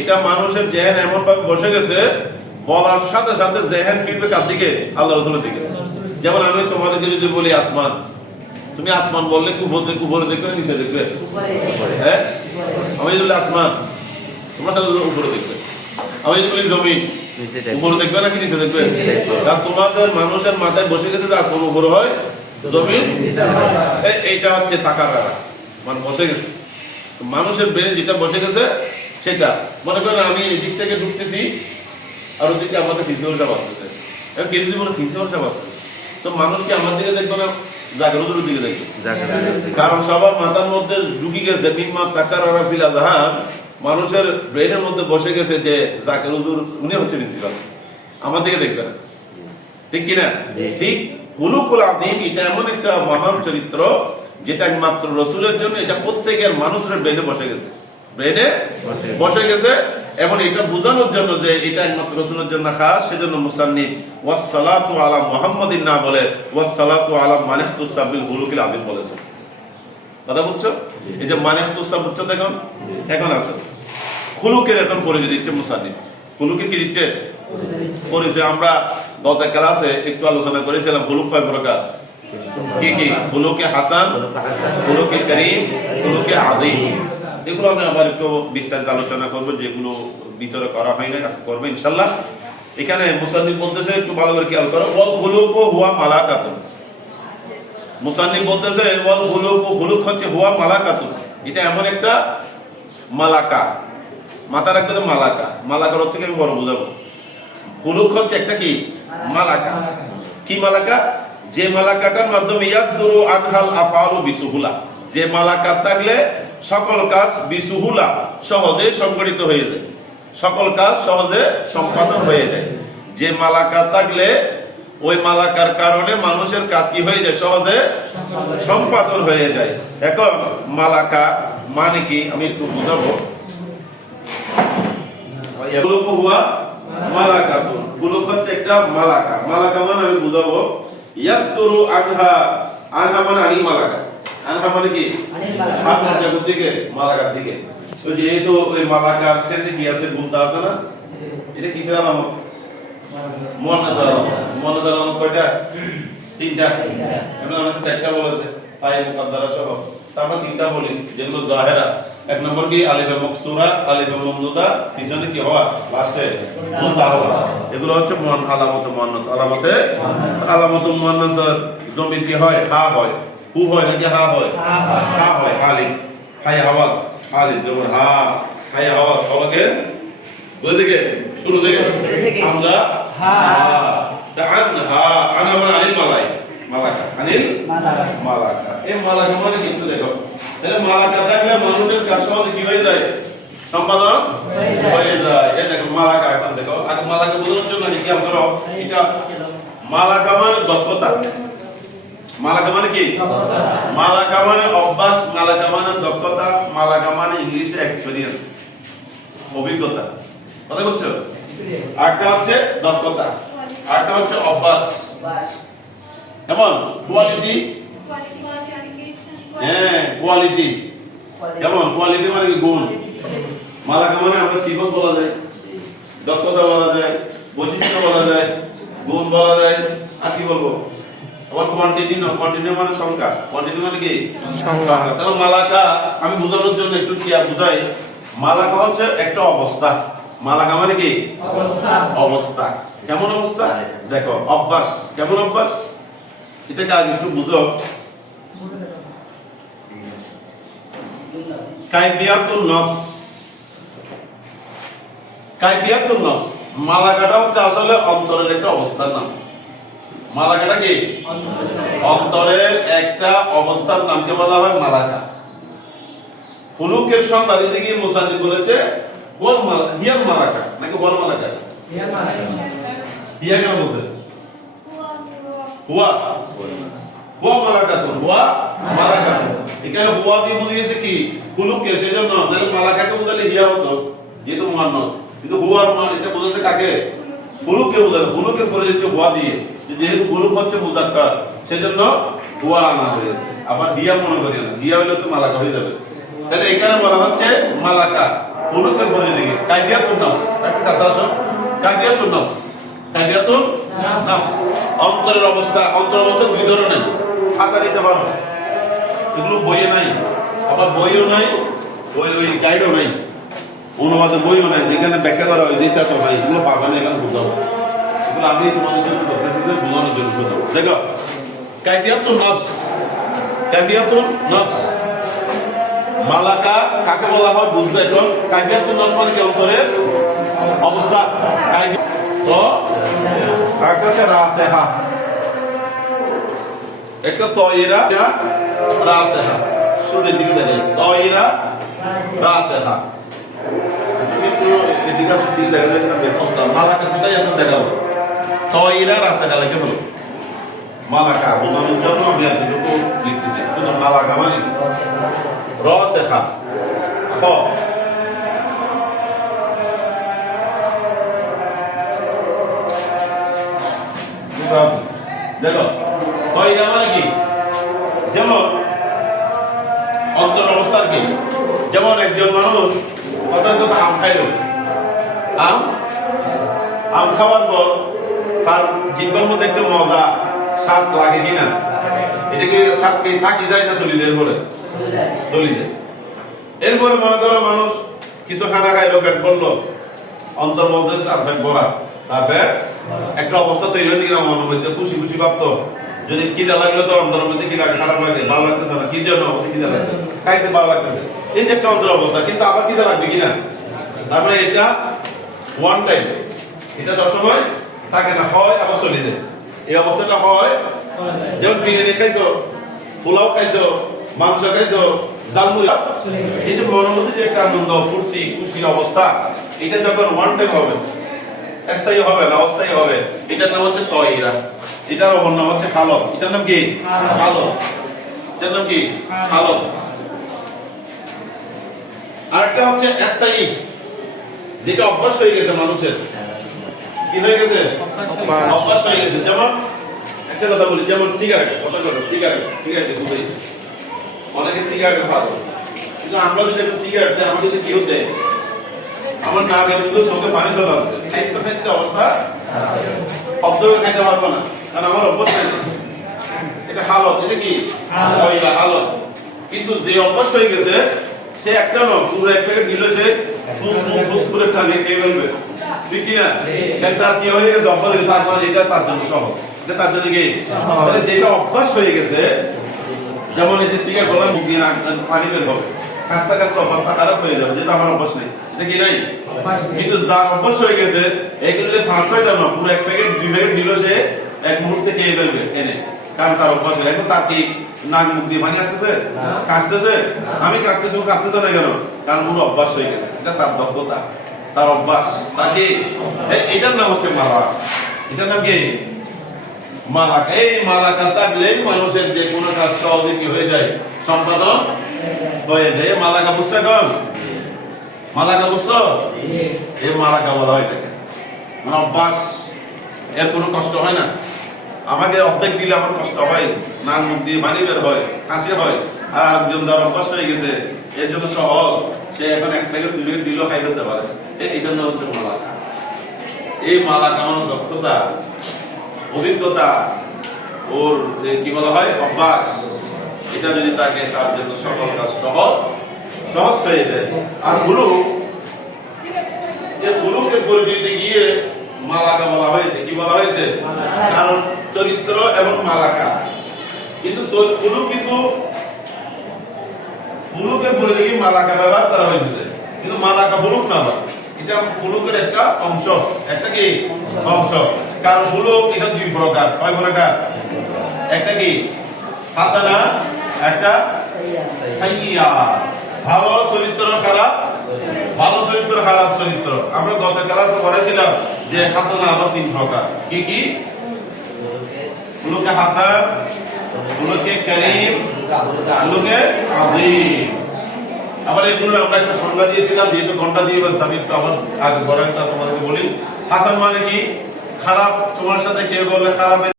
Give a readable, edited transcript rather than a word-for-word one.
এটা মানুষের জেহেন এমন ভাবে বসে গেছে, বলার সাথে সাথে জেহেন ফিরবে কার দিকে? আল্লাহ রাসূলের দিকে। যেমন আমি তোমাদেরকে যদি বলি আসমান, তুমি আসমান বললে কুফরে দেখবে নিচে দেখবে? হ্যাঁ, আমি যদি বলি আসমান, তোমার সাথে উপরে দেখবে। আমি যদি বলি জমিন, উপরে দেখবে নাকি নিচে দেখবে? কারণ তোমাদের মানুষের মাথায় বসে গেছে যে আসমান উপরে হয়, জমিন। এইটা হচ্ছে তাকার রাখা, মানে বসে গেছে মানুষের ব্রেনে, যেটা বসে গেছে সেটা। মনে করেন আমি এদিক থেকে ঢুকতেছি আর ওদিকে আমাদের ফিজিওর সাহেব আসতেছে, এবং কেউ যদি বলে ফিজিওর সাহেব আসতেছে, তো মানুষ কি আমার দিকে দেখবে না জাগরুদের দিকে দেখবে? কারণ সবার মাথার মধ্যে ঢুকি গেছে মিম্মা তাকার আরাফিল আযহাব, মানুষের ব্রেনের মধ্যে বসে গেছে যে জাকির হুজুর উনি হচ্ছে প্রিন্সিপাল, আমার দিকে দেখবে না। ঠিক কিনা? ঠিক। খুলুকুল আযীম এটা এমন একটা মহান চরিত্র যেটা মাত্র রাসূলের জন্য, এটা প্রত্যেকের মানুষের ব্রেনে বসে গেছে, ব্রেনে বসে গেছে। এবং এটা বোঝানোর জন্য যে এটা একমাত্র রাসূলের জন্য খাস, সেজন্য মুসান্নিফ ওয়াসসালাতু আলা মুহাম্মাদিন না বলে ওয়াসসালাতু আলা মান ইখতাসা বিল খুলুকিল আযীম বলেছে। কথা বুঝছো? এই যে মান ইখতাসা বুঝছো এখন আসো খুলুকের এখন পরিচয় দিচ্ছে মুসান্নিফ। খুলুকে কি দিচ্ছে? পরিচয়। আমরা গত ক্লাসে একটু আলোচনা করেছিলাম খুলুক কয় প্রকার, কি কি? খুলুকে হাসান, খুলুকে করিম, খুলুকে আযীম। এগুলো আমি আবার একটু বিস্তারিত আলোচনা করবো, যেগুলো ভিতরে করা হয় না, আজকে করবো ইনশাআল্লাহ। এখানে মুসান্নিফ বলতেছে, একটু ভালো করে খেয়াল করো, ওয়াল খুলুকু হুয়া মালাকাতুন। মুসান্নিফ বলতেছে ওয়াল খুলুকু, খুলুক হচ্ছে হুয়া মালাকাতুন, এটা এমন একটা মালাকা। মাথা রাখবে তো মালাকা, মালাকার অর্থ থেকে আমি বড় বোঝাবো। খুলুক হচ্ছে একটা কি মালাকা। কি মালাকা? যে মালাকাটার মাধ্যমে ইয়াসদুরু আনহাল আফআলু বিসুহুলা, যে মালাকা থাকলে সকল কাজ বিসুহুলা সহজে সংগঠিত হয়ে যায়, সকল কাজ সহজে সম্পাদন হয়ে যায়। যে মালাকা থাকলে ওই মালাকার কারণে মানুষের কাজ কি হয়ে যায়? সহজে সম্পাদন হয়ে যায়। এখন মালাকা মানে কি আমি একটু বুঝাবো। খুলুক হচ্ছে একটা মালাকা। মালাকা মানে আমি বুঝাবো ইয়াসদুরু আনহা, আনহা মানে আনিল মালাকা, আনহা মানে কি আপনার জগৎ দিকে, মালাকার দিকে। তো যেহেতু ওই মালাকার শেষে কি আছে বলতে আছে না, এটা কিসের আলামত? মুয়ান্নাস আলামত। মুয়ান্নাস আলামত কয়টা? তিনটা। এমন অনেক চারটা বলেছে তাই মুকাদ্দারা সহ, আমরা তিনটা বলি যেগুলো জাহেরা। এক নম্বর কি আলিফে মকসুরা, আলিফে মামদুদা, পিছনে কি হওয়া, লাস্টে মুনতা হওয়া। এগুলো হচ্ছে আলামত মুয়ান্নাস। আলামত মুয়ান্নাসের জমির কি হয়? হা হয়। হু হয় নাকি হা হয়? হা হয়। আলিফ হাই আওয়াজ, আলিফ যেমন হা, হাই আওয়াজ সবাইকে বলে থেকে শুরু থেকে হামজা হা। তা আনহা, আনহা মানে আনিল মালাকা, আনিল মালাকা। এই মালাকা মানে কিন্তু দেখো, তাহলে মালাকা থাকলে মানুষের কাজ সহজে কি হয়ে যায়? সম্পাদন হয়ে যায়। এই দেখো মালাকা, এখন দেখো আগে মালাকা বোঝানোর জন্য কি করো, এটা মালাকা মানে দক্ষতা। মালাকা মানে কি? মালাকা মানে অভ্যাস, মালাকা মানে দক্ষতা, মালাকা মানে ইংলিশে এক্সপেরিয়েন্স, অভিজ্ঞতা। কথা বুঝছো? আরেকটা হচ্ছে দক্ষতা, আরেকটা হচ্ছে অভ্যাস। কেমন? কোয়ালিটি, হ্যাঁ কোয়ালিটি। কেমন? কোয়ালিটি মানে কি? গুণ। মালাকা মানে আমরা সিফত বলা যায়, দক্ষতা বলা যায়, বৈশিষ্ট্য বলা যায়, গুণ বলা যায়, আর কি বলবো? আবার কোয়ান্টিটি না, কোয়ান্টিটি মানে সংখ্যা, কোয়ান্টিটি মানে কি সংখ্যা। তাহলে মালাকা আমি বোঝানোর জন্য একটু কি বুঝাই। মালাকা হচ্ছে একটা অবস্থা। মালাকা মানে কি অবস্থা। অবস্থা কেমন অবস্থা? দেখো অভ্যাস, কেমন অভ্যাস এটাকে আগে একটু বুঝো। কাইফিয়াতুন নফস, কাইফিয়াতুন নফস মালাকাটা হচ্ছে আসলে অন্তরের একটা অবস্থার নাম। মালাকাটা কি অন্তরের একটা অবস্থার নামকে বলা হয় মালাকা। ফুলুকের সংজ্ঞা দিতে গিয়ে মুসান্নিফ বলেছে ওয়াল মালাকা, হিয়াল মালাকা নাকি ওয়াল মালাকা? হিয়া কেন বলছে? হুয়া, হুয়া মালাকাতুন, হুয়া মালাকাতুন। এখানে হুয়া দিয়ে বুঝিয়েছে কি ফুলুককে, সেজন্য তাহলে মালাকাকে বুঝালে হিয়া হতো যেহেতু মুয়ান্নাস, কিন্তু হুয়ার মান এটা বুঝাচ্ছে কাকে? ফুলুককে বুঝাবে। ফুলুককে পড়ে যাচ্ছে হুয়া দিয়ে, যেহেতু ফুলুক হচ্ছে মুযাক্কার সেজন্য হুয়া আনা হয়েছে। আবার হিয়া মনে করি না, হিয়া হলে তো মালাকা হয়ে যাবে। তাহলে এখানে বলা হচ্ছে মালাকা। ফুলুকের ফরিদি কাইফিয়াতুন নফস একটু কাছে আসো কাইফিয়াতুন নফস কাইফিয়াতুন নফস অন্তরের অবস্থা দুই ধরনের খাতা নিতে পারো এগুলো বইয়ে নাই আবার বইও নাই ওই গাইডও নাই অনুবাদের বইও নাই যেখানে ব্যাখ্যা করা হয় যেটা তো নাই এগুলো পাবা না এখানে বুঝাবো এগুলো আমি তোমাদের জন্য বোঝানোর জন্য শুধু দেখো কাইফিয়াতুন নফস মালাকা কাকে বলা হয় বুঝবে এখন কাইফিয়াতুন নফস মানে কি অন্তরের অবস্থা তো একটা হচ্ছে রাসেহা একটা তয়রা রাসেহা শুরুর দিকে দেখেন তয়রা রাসেহা এদিকে সত্যি দেখা যায় না বেফস্তা মালাকা কোথায় এখন দেখাবো তয়রা রাসেহা লেখে বলো মালাকা বোঝানোর জন্য আমি এতটুকু লিখতেছি শুধু মালাকা মানে রাসেহা খ দেখো তয়রা মানে কি যেমন অন্তর অবস্থা কি যেমন একজন মানুষ কথার কথা আম খাইলো আম খাওয়ার পর তার জিহ্বার মধ্যে একটু মজা স্বাদ লাগে কিনা এটা কি স্বাদ কি থাকি যায় না চলে যায় পরে চলে যায় এরপরে মনে করো মানুষ কিছু খানা খাইলো পেট ভরলো অন্তর মধ্যে তার পেট ভরা তার পেট একটা অবস্থা তৈরি হয়ে গেল মনের মধ্যে খুশি খুশি ভাবতো যদি খিদা লাগলো তো অন্তরের মধ্যে কি লাগে খারাপ লাগে ভালো লাগতেছে না কি জন্য খিদা লাগছে খাইতে ভালো লাগতেছে এই যে একটা অন্তর অবস্থা কিন্তু আবার খিদা লাগবে কিনা তারপরে এটা ওয়ান টাইম এটা সবসময় থাকে না হয় আবার চলে যায় এই অবস্থাটা হয় যেমন বিরিয়ানি খাইছো পোলাও খাইছো মাংস খাইছো জালমুড়ি এই যে মনের মধ্যে যে একটা আনন্দ ফুর্তি খুশির অবস্থা এটা যখন ওয়ান টাইম হবে স্থায়ী হবে না অস্থায়ী হবে এটার নাম হচ্ছে তয়রা এটার অপর নাম হচ্ছে হালত এটার নাম কি হালত এটার নাম কি হালত আরেকটা হচ্ছে স্থায়ী যেটা অভ্যাস হয়ে গেছে মানুষের কি হয়ে গেছে অভ্যাস হয়ে গেছে যেমন একটা কথা বলি যেমন সিগারেট সিগারেট খুবই অনেকে সিগারেট ভালো কিন্তু আমরা যদি একটা সিগারেট দেয় আমাদের কি হতে আমার না গেলে কিন্তু চোখে পানি চলে আসবে খাইতে অবস্থা অব্দ খাইতে পারবো না কারণ আমার অভ্যাস হয়েছে এটা হালত এটা কি হালত কিন্তু যে অভ্যাস হয়ে গেছে সে একটা নয় পুরো এক প্যাকেট দিল সে পুরো টানে খেয়ে ফেলবে ঠিক কিনা তার কি হয়ে গেছে অভ্যাস হয়ে তার মানে এটা তার জন্য সহজ এটা তার জন্য কি যেটা অভ্যাস হয়ে গেছে যেমন এই যে সিগারেট বললাম মুখ দিয়ে পানি বের হবে কাঁচতে কাঁচতে অবস্থা খারাপ হয়ে যাবে যেটা আমার অভ্যাস নেই এটা কি নাই কিন্তু যার অভ্যাস হয়ে গেছে এইগুলো 5-6টা না পুরো এক প্যাকেট 2 প্যাকেট দিল সে এক মুহূর্তে খেয়ে ফেলবে এনে কারণ তার অভ্যাস হয়ে এখন তার কি নাক মুখ দিয়ে পানি আসতেছে কাশতেছে আমি কাশতেছি কাশতেছে না কেন কারণ পুরো অভ্যাস হয়ে গেছে এটা তার দক্ষতা তার অভ্যাস তার কি এটার নাম হচ্ছে মালাক এটার নাম কি মালাক এই মালাকা থাকলে মানুষের যে কোনো কাজ সহজে কি হয়ে যায় সম্পাদন হয়ে যায় মালাকা বুঝতে কম মালাকা বুঝছো এই মালাকা বলা হয় এটাকে মানে অভ্যাস এর কোনো কষ্ট হয় না আমাকে অর্ধেক দিলে আমার কষ্ট হয় নাক মুখ দিয়ে পানি বের হয় কাশি হয় আর একজন যার অভ্যাস হয়ে গেছে এর জন্য সহজ সে এখন এক প্যাকেট 2 প্যাকেট দিলেও খাই ফেলতে পারে এই জন্য হচ্ছে মালাকা এই মালাকা মানে দক্ষতা অভিজ্ঞতা ওর কি বলা হয় অভ্যাস এটা যদি থাকে তার জন্য সকল কাজ সহজ হয়ে যায় আর গুরুকে পরিচিতি গিয়ে মালাকা বলা হয়েছে কি বলা হয়েছে কারণ চরিত্র এবং মালাকা কিন্তু ফুলুকে পরিচিতি মালাকা ব্যবহার করা হয়েছে কিন্তু মালাকা ফুলুক না এটা ফুলুকের একটা অংশ একটা কি অংশ কারণ ফুলুক এটা 2 প্রকার কয় প্রকার একটা কি হাসানা একটা সাইয়্যা ভালো চরিত্র খারাপ চরিত্র আমরা গত ক্লাসে পড়েছিলাম যে হাসানা আবার 3 প্রকার কি কি ফুলুকে হাসান ফুলুকে কারীম ফুলুকে আযীম আবার এগুলো আমরা একটা সংজ্ঞা দিয়েছিলাম যেহেতু ঘন্টা দিয়ে বলছি আমি একটু আবার আগে বড় একটা তোমাদেরকে বলি হাসান মানে কি খারাপ তোমার সাথে কেউ বললে খারাপের